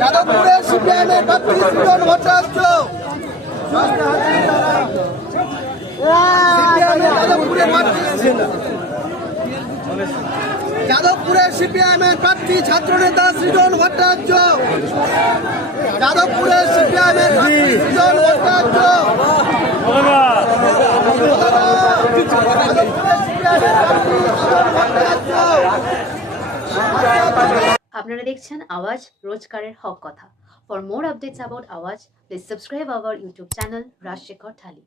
যাদবপুরের সিপিআইএমের প্রার্থী সুজন ভট্টাচার্য যাদবপুরের সিপিআইএমের প্রার্থী ছাত্রনেতা সৃজন ভট্টাচার্য যাদবপুরের সিপিআইএমের প্রার্থী সৃজন ভট্টাচার্য আপনারা দেখছেন আওয়াজ রোজকারের হক কথা। For more updates about Awaaz, please subscribe our YouTube channel Rajshekhar thali.